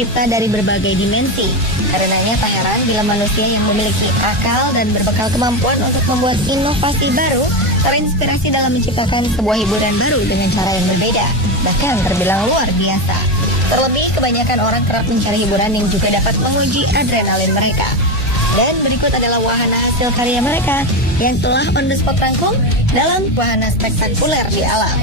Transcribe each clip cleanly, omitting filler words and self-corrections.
tercipta dari berbagai dimensi. Karenanya tak heran bila manusia yang memiliki akal dan berbekal kemampuan untuk membuat inovasi baru terinspirasi dalam menciptakan sebuah hiburan baru dengan cara yang berbeda, bahkan terbilang luar biasa. Terlebih, kebanyakan orang kerap mencari hiburan yang juga dapat menguji adrenalin mereka. Dan berikut adalah wahana hasil karya mereka yang telah on the spot rangkum dalam wahana spektakuler di alam.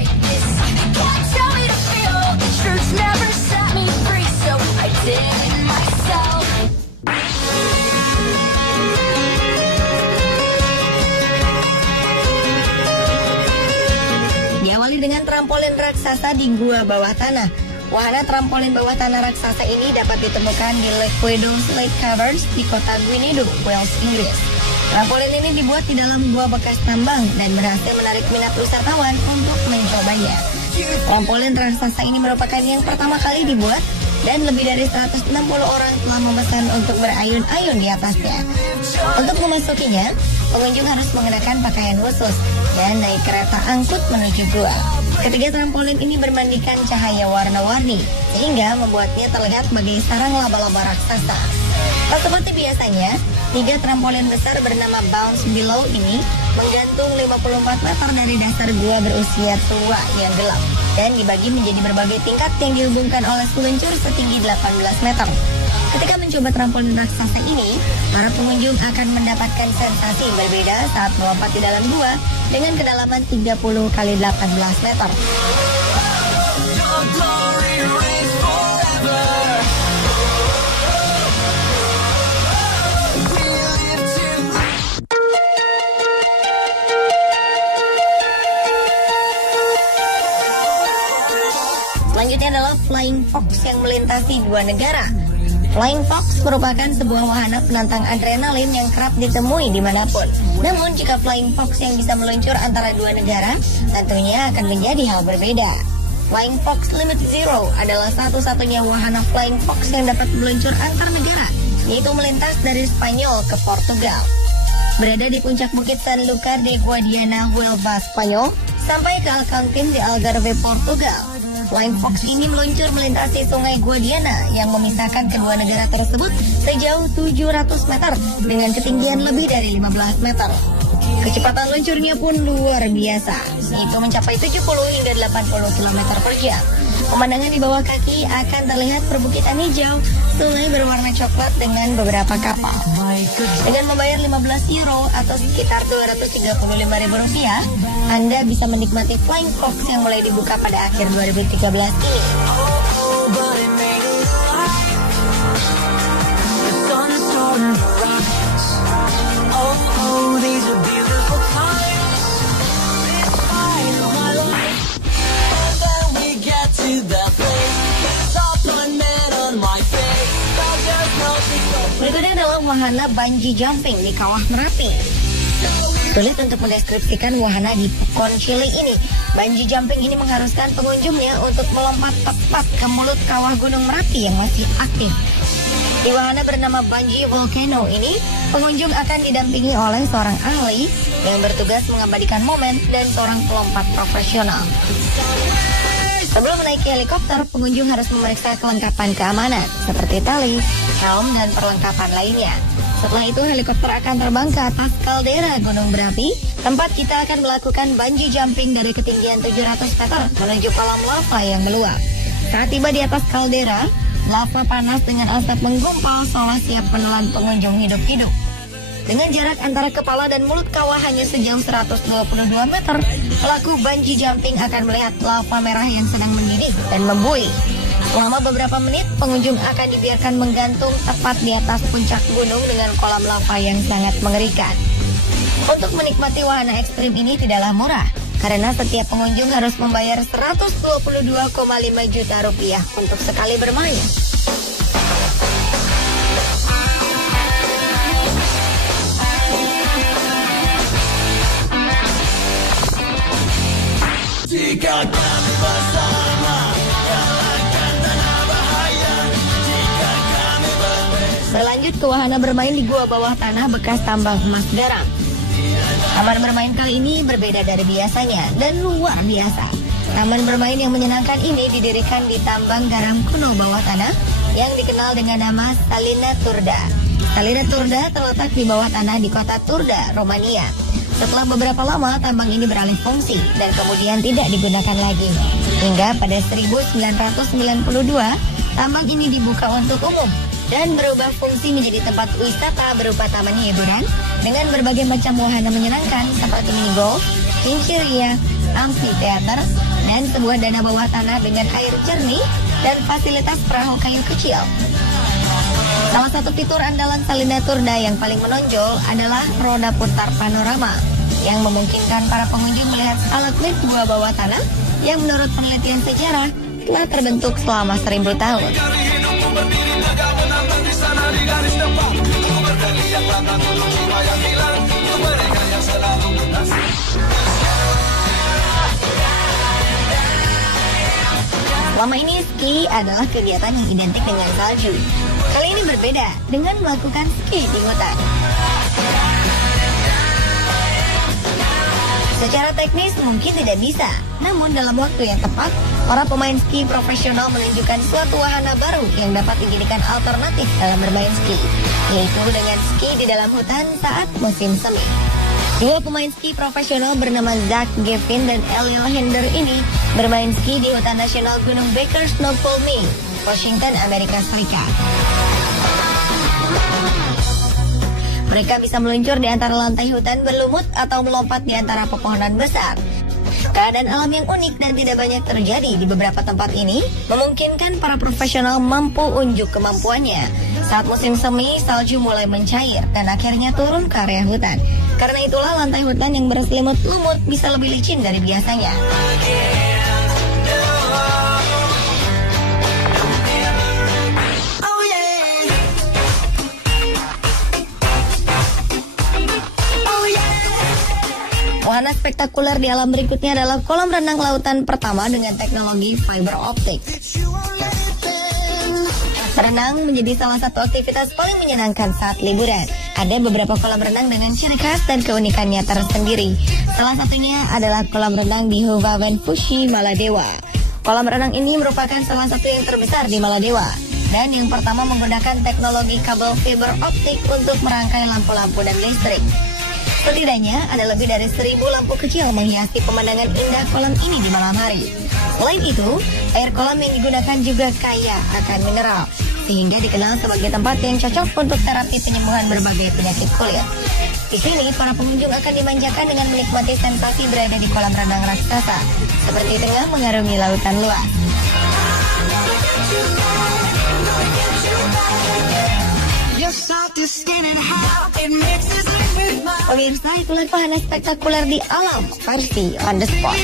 Diawali dengan trampolin raksasa di gua bawah tanah. Wahana trampolin bawah tanah raksasa ini dapat ditemukan di Lake Widows Lake Caverns di kota Gwyneddu, Wales, Inggris. Trampolin ini dibuat di dalam gua bekas tambang dan berhasil menarik minat wisatawan untuk mencobanya. Trampolin raksasa ini merupakan yang pertama kali dibuat dan lebih dari 160 orang telah memesan untuk berayun-ayun di atasnya. Untuk memasukinya, pengunjung harus mengenakan pakaian khusus dan naik kereta angkut menuju gua. Ketiga trampolin ini bermandikan cahaya warna-warni sehingga membuatnya terlihat sebagai sarang laba-laba raksasa. Tak seperti biasanya, 3 trampolin besar bernama Bounce Below ini menggantung 54 meter dari dasar gua berusia tua yang gelap dan dibagi menjadi berbagai tingkat yang dihubungkan oleh seluncur setinggi 18 meter. Ketika mencoba trampolin raksasa ini, para pengunjung akan mendapatkan sensasi berbeda saat melompat di dalam gua dengan kedalaman 30 kali 18 meter. Selanjutnya adalah Flying Fox yang melintasi 2 negara. Flying Fox merupakan sebuah wahana penantang adrenalin yang kerap ditemui dimanapun. Namun jika Flying Fox yang bisa meluncur antara 2 negara, tentunya akan menjadi hal berbeda. Flying Fox Limit Zero adalah satu-satunya wahana Flying Fox yang dapat meluncur antar negara, yaitu melintas dari Spanyol ke Portugal. Berada di puncak bukit San Lucar de Guadiana, Huelva, Spanyol, sampai ke Alcantin di Algarve, Portugal. Flying Fox ini meluncur melintasi sungai Guadiana yang memisahkan kedua negara tersebut sejauh 700 meter dengan ketinggian lebih dari 15 meter. Kecepatan luncurnya pun luar biasa, yaitu mencapai 70 hingga 80 km per jam. Pemandangan di bawah kaki akan terlihat perbukitan hijau, sungai berwarna coklat dengan beberapa kapal. Dengan membayar 15 euro atau sekitar Rp235.000, Anda bisa menikmati Flying Fox yang mulai dibuka pada akhir 2013 ini. Berikutnya adalah wahana bungee jumping di Kawah Merapi. Sulit untuk mendeskripsikan wahana di Pucón, Chile ini. Bungee jumping ini mengharuskan pengunjungnya untuk melompat tepat ke mulut kawah Gunung Merapi yang masih aktif. Di wahana bernama Bungee Volcano ini, pengunjung akan didampingi oleh seorang ahli yang bertugas mengabadikan momen dan seorang pelompat profesional. Sebelum menaiki helikopter, pengunjung harus memeriksa kelengkapan keamanan seperti tali, helm, dan perlengkapan lainnya. Setelah itu, helikopter akan terbang ke atas kaldera gunung berapi, tempat kita akan melakukan bungee jumping dari ketinggian 700 meter menuju kolam lava yang meluap. Saat tiba di atas kaldera, lava panas dengan asap menggumpal seolah siap menelan pengunjung hidup-hidup. Dengan jarak antara kepala dan mulut kawah hanya sejauh 122 meter, pelaku bungee jumping akan melihat lava merah yang sedang mendidih dan membuih. Selama beberapa menit, pengunjung akan dibiarkan menggantung tepat di atas puncak gunung dengan kolam lava yang sangat mengerikan. Untuk menikmati wahana ekstrim ini tidaklah murah, karena setiap pengunjung harus membayar Rp122,5 juta untuk sekali bermain. Jika kami bersama, kalahkan tanah bahaya. Jika kami Berlanjut ke wahana bermain di gua bawah tanah bekas tambang emas garam. Taman bermain kali ini berbeda dari biasanya dan luar biasa. Taman bermain yang menyenangkan ini didirikan di tambang garam kuno bawah tanah yang dikenal dengan nama Salina Turda. Salina Turda terletak di bawah tanah di kota Turda, Romania. Setelah beberapa lama, tambang ini beralih fungsi dan kemudian tidak digunakan lagi. Hingga pada 1992, tambang ini dibuka untuk umum dan berubah fungsi menjadi tempat wisata berupa taman hiburan dengan berbagai macam wahana menyenangkan seperti mini golf, kinceria, amphitheater, dan sebuah danau bawah tanah dengan air jernih dan fasilitas perahu kayu kecil. Salah satu fitur andalan Salina Turda yang paling menonjol adalah roda putar panorama yang memungkinkan para pengunjung melihat stalagmit gua bawah tanah yang menurut penelitian sejarah telah terbentuk selama 1000 tahun. Selama ini ski adalah kegiatan yang identik dengan salju. Kali ini berbeda dengan melakukan ski di hutan. Secara teknis mungkin tidak bisa, namun dalam waktu yang tepat, para pemain ski profesional menunjukkan suatu wahana baru yang dapat dijadikan alternatif dalam bermain ski, yaitu dengan ski di dalam hutan saat musim semi. Dua pemain ski profesional bernama Zach Gavin dan Elil Hender ini bermain ski di hutan nasional Gunung Baker Snoqualmie, Washington, Amerika Serikat. Mereka bisa meluncur di antara lantai hutan berlumut atau melompat di antara pepohonan besar. Keadaan alam yang unik dan tidak banyak terjadi di beberapa tempat ini memungkinkan para profesional mampu unjuk kemampuannya. Saat musim semi, salju mulai mencair dan akhirnya turun ke area hutan. Karena itulah lantai hutan yang berselimut lumut bisa lebih licin dari biasanya. Wahana spektakuler di alam berikutnya adalah kolam renang lautan pertama dengan teknologi fiber optik. Berenang menjadi salah satu aktivitas paling menyenangkan saat liburan. Ada beberapa kolam renang dengan ciri khas dan keunikannya tersendiri. Salah satunya adalah kolam renang di Huvavenpushi, Maladewa. Kolam renang ini merupakan salah satu yang terbesar di Maladewa. Dan yang pertama menggunakan teknologi kabel fiber optik untuk merangkai lampu-lampu dan listrik. Setidaknya ada lebih dari 1000 lampu kecil menghiasi pemandangan indah kolam ini di malam hari. Selain itu, air kolam yang digunakan juga kaya akan mineral, sehingga dikenal sebagai tempat yang cocok untuk terapi penyembuhan berbagai penyakit kulit. Di sini, para pengunjung akan dimanjakan dengan menikmati sensasi berada di kolam renang raksasa, seperti tengah mengarungi lautan luas. Pemirsa, itulah wahana spektakuler di alam versi on the spot.